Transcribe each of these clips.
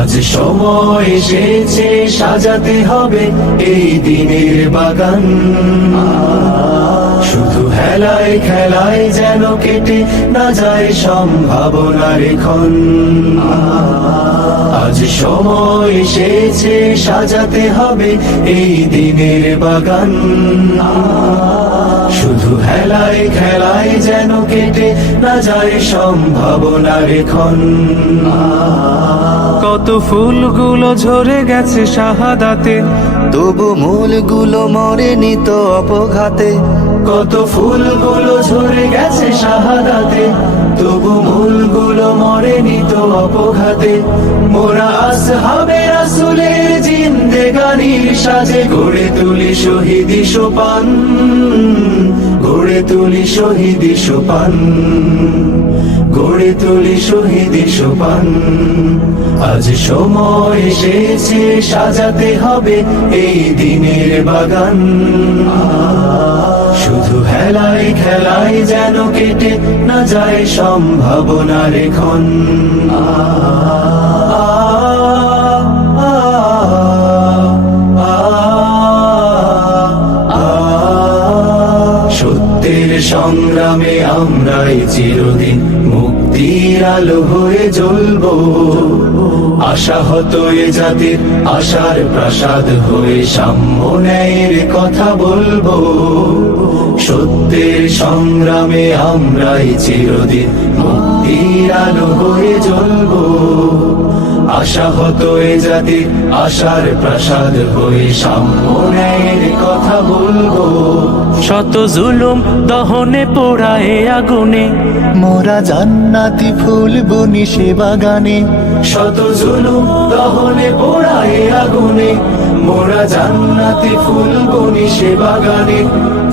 আজ সময় এসেছে সাজাতে হবে এই দিনের বাগান, শুধু হেলায় খেলায় যেন কেটে না যায় সম্ভাবনার ক্ষণ। আজ সময় এসেছে সাজাতে হবে এই দিনের বাগান, শুধু হেলায় খেলায় যেন কেটে না যায় সম্ভাবনার ক্ষণ। কত ফুলগুলো ঝরে গেছে শাহাদাতে, তবু মূলগুলো মরেনি তো অপঘাতে। কত ফুলগুলো ঝরে গেছে শাহাদাতে, তবু মূলগুলো মরেনি তো অপঘাতে। মোরা আসহাবে রাসূলের জিন্দেগানির সাজে গড়ে তুলি শহীদি সোপান, গড়ে তুলি শহীদি সোপান, গড়ে তুলি শহীদি সোপান। আজ সময় এসেছে সাজাতে হবে এই দিনের বাগান, শুধু হেলায় খেলায় যেন কেটে না যায় সম্ভাবনার ক্ষণ। সত্যের সংগ্রামে আমরাই চিরদিন মুক্তির আলো হয়ে জ্বলবো, আশাহত এ জাতির আশার প্রাসাদ হয়ে সাম্য ন্যায়ের কথা বলবো। সত্যের সংগ্রামে আমরাই চিরদিন মুক্তির আলো হয়ে জ্বলবো, আশাহত এ জাতির আশার প্রাসাদ হয়ে সাম্য ন্যায়ের কথা বলবো। শত জুলুম দহনে পোড়ায় আগুনে, মোরা জান্নাতি ফুল বুনি সে বাগানে। শত জুলুম দহনে পোড়ায় আগুনে, মোরা জান্নাতি ফুল বুনি সে বাগানে।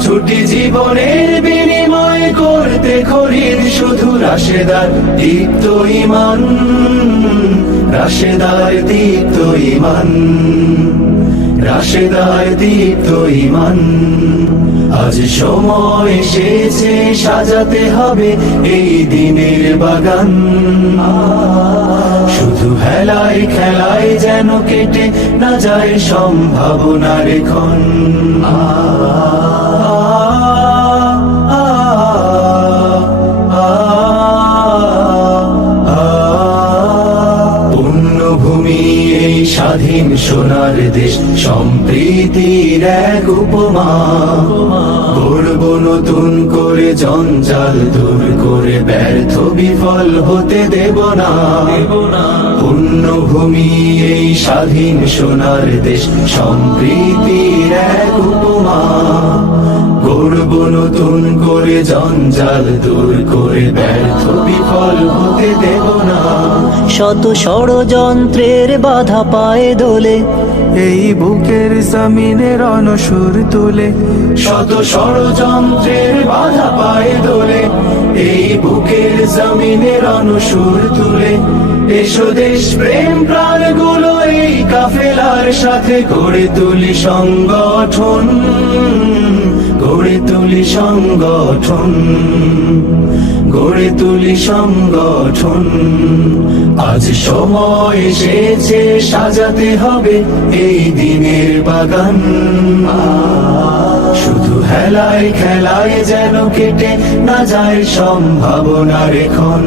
ছুটি জীবনের বিনিময় করতে খরিদ শুধু রাশেদার দীপ্ত ঈমান, রাশেদার দীপ্ত ঈমান, রাশেদার দীপ্ত ঈমান। আজ সময় এসেছে সাজাতে হবে এই দিনের বাগান, শুধু হেলায় খেলায় যেন কেটে না যায় সম্ভাবনার ক্ষণ। পুণ্যভূমি এই স্বাধীন সোনার দেশ, সম্প্রীতির এক উপমা। গড়ব নতুন করে জঞ্জাল দূর করে, ব্যর্থ বিফল হতে দেব না। পুণ্যভূমি এই স্বাধীন সোনার দেশ, সম্প্রীতির এক উপমা। গড়ব নতুন করে জঞ্জাল দূর করে, ব্যর্থ বিফল হতে দেব না। শত ষড়যন্ত্রের বাধা পায়ে দোলে, এই বুকের জমিনে রণসুর তুলে। শত ষড়যন্ত্রের বাধা পায়ে দোলে, এই বুকের জমিনে রণসুর তুলে। এসো দেশ প্রেম প্রাণগুলো এই কাফেলার সাথে গড়ে তুলি সংগঠন, গড়ে তুলি সংগঠন, গড়ে তুলি সংগঠন। আজ সময় এসেছে সাজাতে হবে এই দিনের বাগান, শুধু হেলায় খেলায় যেন কেটে না যায় সম্ভাবনার ক্ষণ।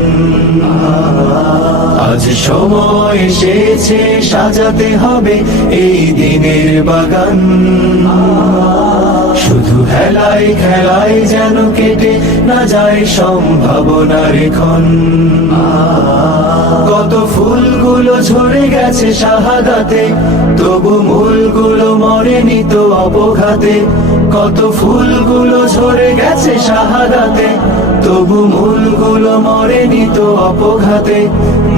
আজ সময় এসেছে সাজাতে হবে এই দিনের বাগান, শুধু হেলায় খেলায় যেন কেটে না যায় সম্ভাবনার ক্ষণ। কত ফুলগুলো ঝরে গেছে শাহাদাতে, তবু মূলগুলো মরেনি তো অপঘাতে। কত ফুলগুলো ঝরে গেছে শাহাদাতে, তবু মূলগুলো মরেনি তো অপঘাতে।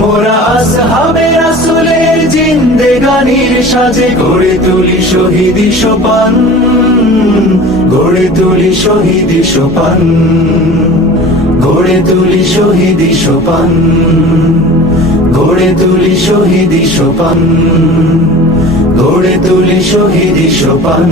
মোরা আসহাবে রাসূলের জিন্দেগানির সাজে গড়ে তুলি শহীদি সোপান, গড়ে তুলি শহীদি সোপান, গড়ে তুলি শহীদি সোপান। গড়ে তুলি শহীদি সোপান, গড়ে তুলি শহীদি সোপান।